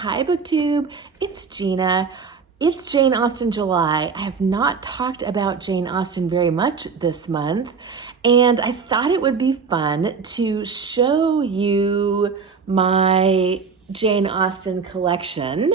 Hi, booktube. It's Gina. It's Jane Austen July. I have not talked about Jane Austen very much this month, and I thought it would be fun to show you my Jane Austen collection.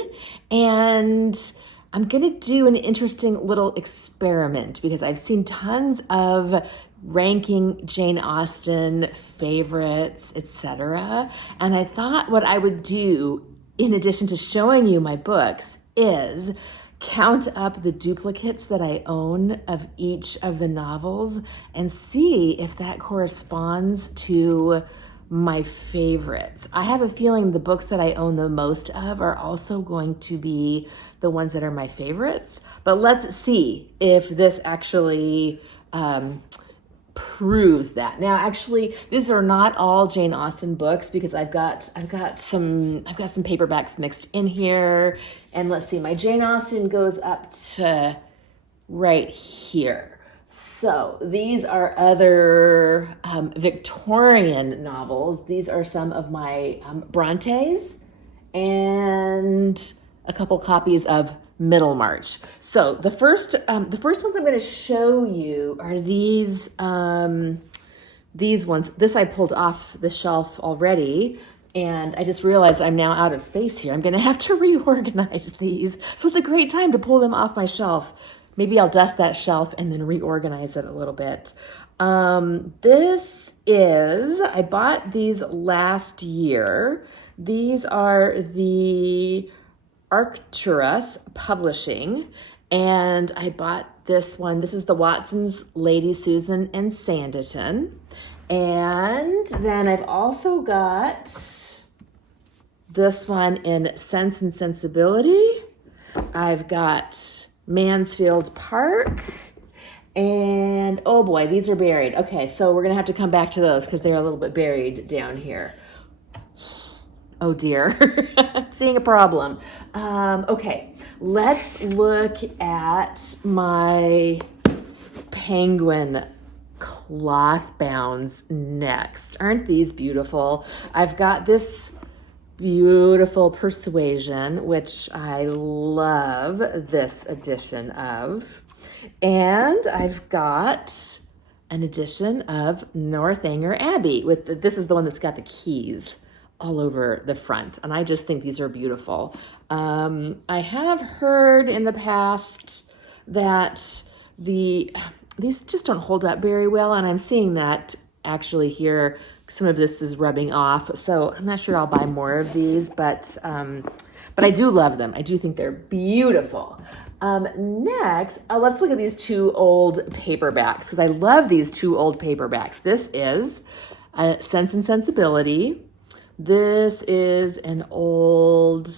And I'm going to do an interesting little experiment because I've seen tons of ranking Jane Austen favorites, etc. And I thought what I would do, in addition to showing you my books, is count up the duplicates that I own of each of the novels and see if that corresponds to my favorites. I have a feeling the books that I own the most of are also going to be the ones that are my favorites. But let's see if this actually proves that. Now, actually, these are not all Jane Austen books because I've got some paperbacks mixed in here. And let's see, my Jane Austen goes up to right here. So these are other Victorian novels. These are some of my Brontes and a couple copies of Middlemarch. So the first ones I'm going to show you are these ones. This I pulled off the shelf already, and I just realized I'm now out of space here. I'm going to have to reorganize these. So it's a great time to pull them off my shelf. Maybe I'll dust that shelf and then reorganize it a little bit. I bought these last year. These are the Arcturus Publishing, and I bought this one. This is the Watsons, Lady Susan, and Sanditon. And then I've also got this one in Sense and Sensibility. I've got Mansfield Park, and oh boy, these are buried. Okay, so we're gonna have to come back to those because they're a little bit buried down here. Oh dear, I'm seeing a problem. Okay, let's look at my Penguin cloth bounds next. Aren't these beautiful? I've got this beautiful Persuasion, which I love this edition of. And I've got an edition of Northanger Abbey. This is the one that's got the keys all over the front, and I just think these are beautiful. I have heard in the past that these just don't hold up very well, and I'm seeing that actually here. Some of this is rubbing off, so I'm not sure I'll buy more of these, but I do love them. I do think they're beautiful. Next, let's look at these two old paperbacks, because I love these two old paperbacks. This is Sense and Sensibility. This is an old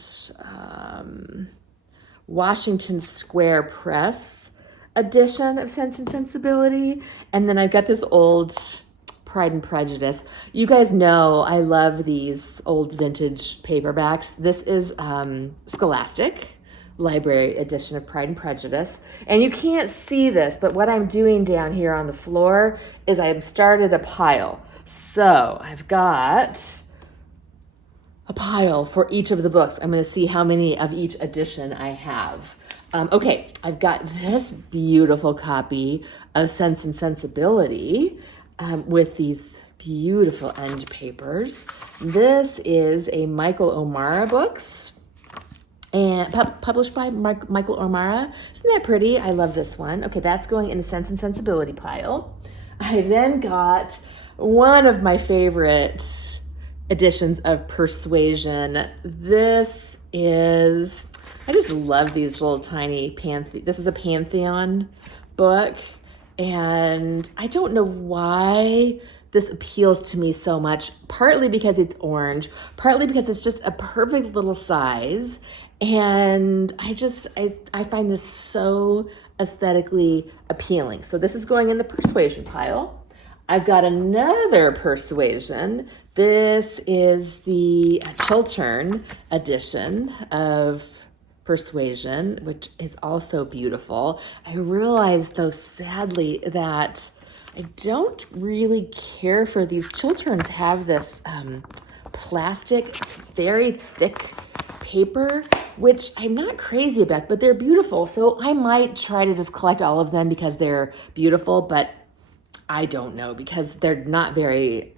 Washington Square Press edition of Sense and Sensibility. And then I've got this old Pride and Prejudice. You guys know I love these old vintage paperbacks. This is Scholastic Library edition of Pride and Prejudice. And you can't see this, but what I'm doing down here on the floor is I've started a pile. So I've got a pile for each of the books. I'm going to see how many of each edition I have. Okay, I've got this beautiful copy of Sense and Sensibility with these beautiful end papers. This is a Michael O'Mara books, and published by Michael O'Mara. Isn't that pretty? I love this one. Okay, that's going in the Sense and Sensibility pile. I then got one of my favorite editions of Persuasion. This is, I just love these little tiny this is a Pantheon book, and I don't know why this appeals to me so much, partly because it's orange, partly because it's just a perfect little size, and I find this so aesthetically appealing. So this is going in the Persuasion pile. I've got another Persuasion. This is the Chiltern edition of Persuasion, which is also beautiful. I realize, though, sadly, that I don't really care for these. Chilterns have this plastic, very thick paper, which I'm not crazy about, but they're beautiful. So I might try to just collect all of them because they're beautiful, but I don't know because they're not very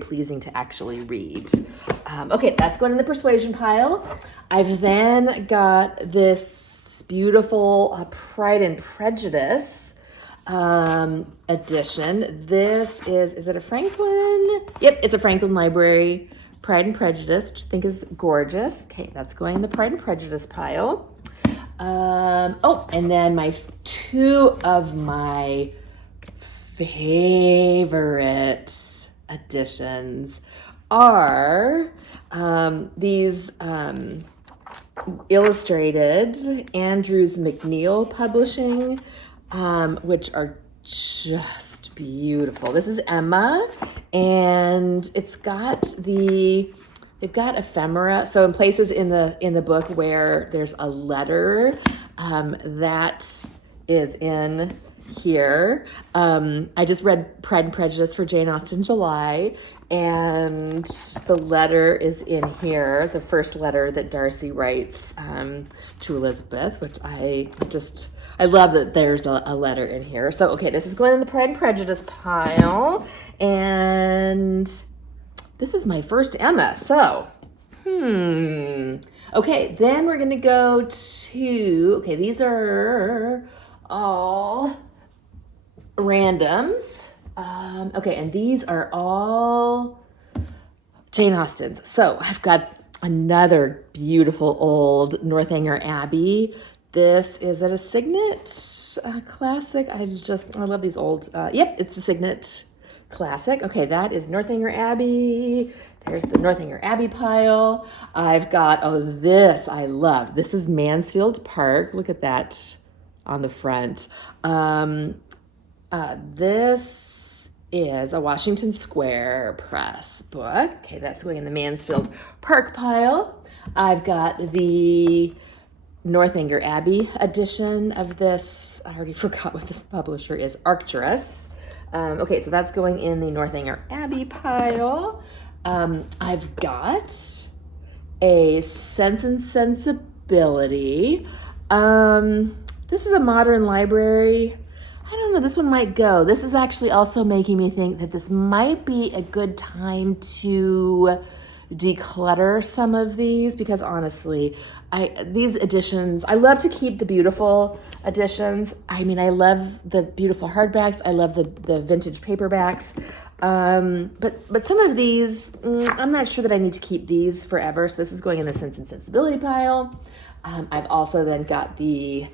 pleasing to actually read. Okay, that's going in the persuasion pile. I've then got this beautiful Pride and Prejudice edition. This is it a Franklin? Yep, it's a Franklin Library Pride and Prejudice, which I think is gorgeous. Okay, that's going in the Pride and Prejudice pile. And then two of my favorite editions are these illustrated Andrews McNeill Publishing, which are just beautiful. This is Emma, and they've got ephemera. So in places in the book where there's a letter, that is in here. I just read Pride and Prejudice for Jane Austen July, and the letter is in here, the first letter that Darcy writes to Elizabeth, which I love that there's a letter in here. So, okay, this is going in the Pride and Prejudice pile, and this is my first Emma, so, Okay, then we're going to go to, okay, these are all randoms. Okay, and these are all Jane Austen's. So I've got another beautiful old Northanger Abbey. This is it a Signet classic? I love these old. Yep, it's a Signet classic. Okay, that is Northanger Abbey. There's the Northanger Abbey pile. I've got this I love. This is Mansfield Park. Look at that on the front. This is a Washington Square Press book. Okay, that's going in the Mansfield Park pile. I've got the Northanger Abbey edition of this. I already forgot what this publisher is. Arcturus. Okay, so that's going in the Northanger Abbey pile. I've got a Sense and Sensibility. This is a modern library. I don't know, this one might go. This is actually also making me think that this might be a good time to declutter some of these, because honestly, these editions, I love to keep the beautiful editions. I mean, I love the beautiful hardbacks. I love the vintage paperbacks. But some of these, I'm not sure that I need to keep these forever. So this is going in the Sense and Sensibility pile. I've also then got the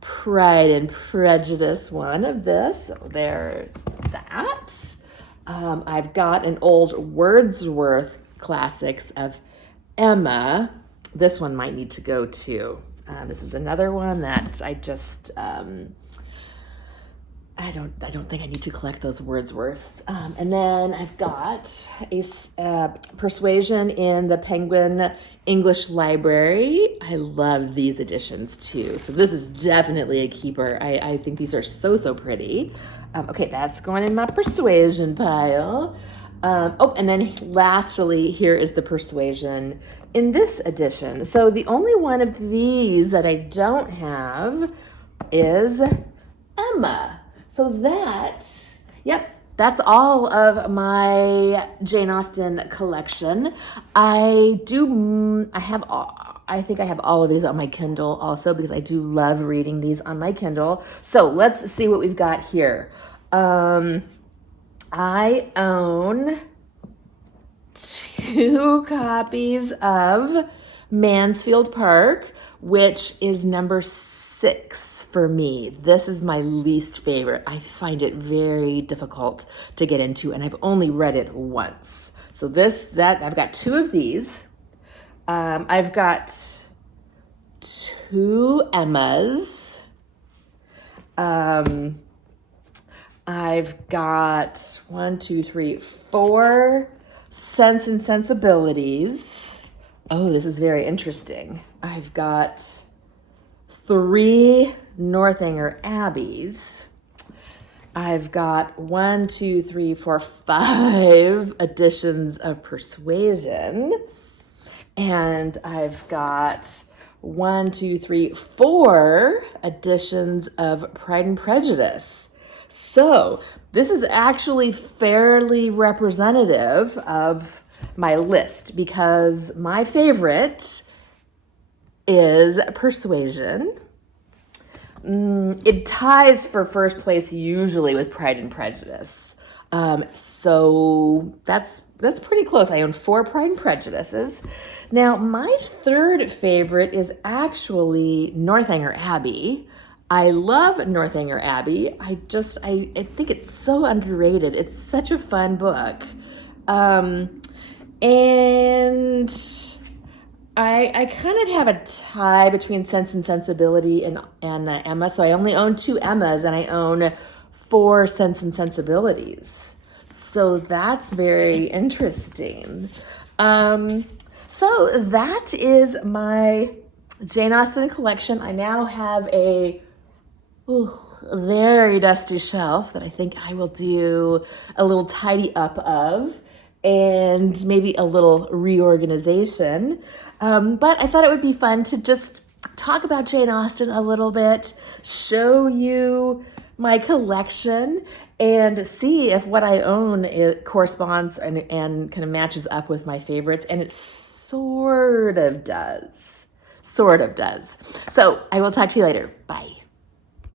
Pride and Prejudice one of this. So there's that. I've got an old Wordsworth classics of Emma. This one might need to go too. This is another one that I just I don't think I need to collect those Wordsworths. And then I've got a Persuasion in the Penguin English Library. I love these editions too. So this is definitely a keeper. I think these are so pretty. Okay, that's going in my Persuasion pile. And then lastly, here is the Persuasion in this edition. So the only one of these that I don't have is Emma. So that's all of my Jane Austen collection. I think I have all of these on my Kindle also, because I do love reading these on my Kindle. So let's see what we've got here. I own 2 copies of Mansfield Park, which is number 6 for me. This is my least favorite. I find it very difficult to get into, and I've only read it once. So I've got 2 of these. I've got 2 Emmas. I've got 4 Sense and Sensibilities. Oh, this is very interesting. I've got 3 Northanger Abbeys. I've got 5 editions of Persuasion. And I've got 4 editions of Pride and Prejudice. So this is actually fairly representative of my list because my favorite is Persuasion. It ties for first place usually with Pride and Prejudice. So that's pretty close. I own 4 Pride and Prejudices. Now, my third favorite is actually Northanger Abbey. I love Northanger Abbey. I think it's so underrated. It's such a fun book. And I kind of have a tie between Sense and Sensibility and Emma. So I only own 2 Emmas and I own 4 Sense and Sensibilities. So that's very interesting. So that is my Jane Austen collection. I now have a very dusty shelf that I think I will do a little tidy up of and maybe a little reorganization. But I thought it would be fun to just talk about Jane Austen a little bit, show you my collection, and see if what I own corresponds and kind of matches up with my favorites. And it sort of does. So I will talk to you later. Bye.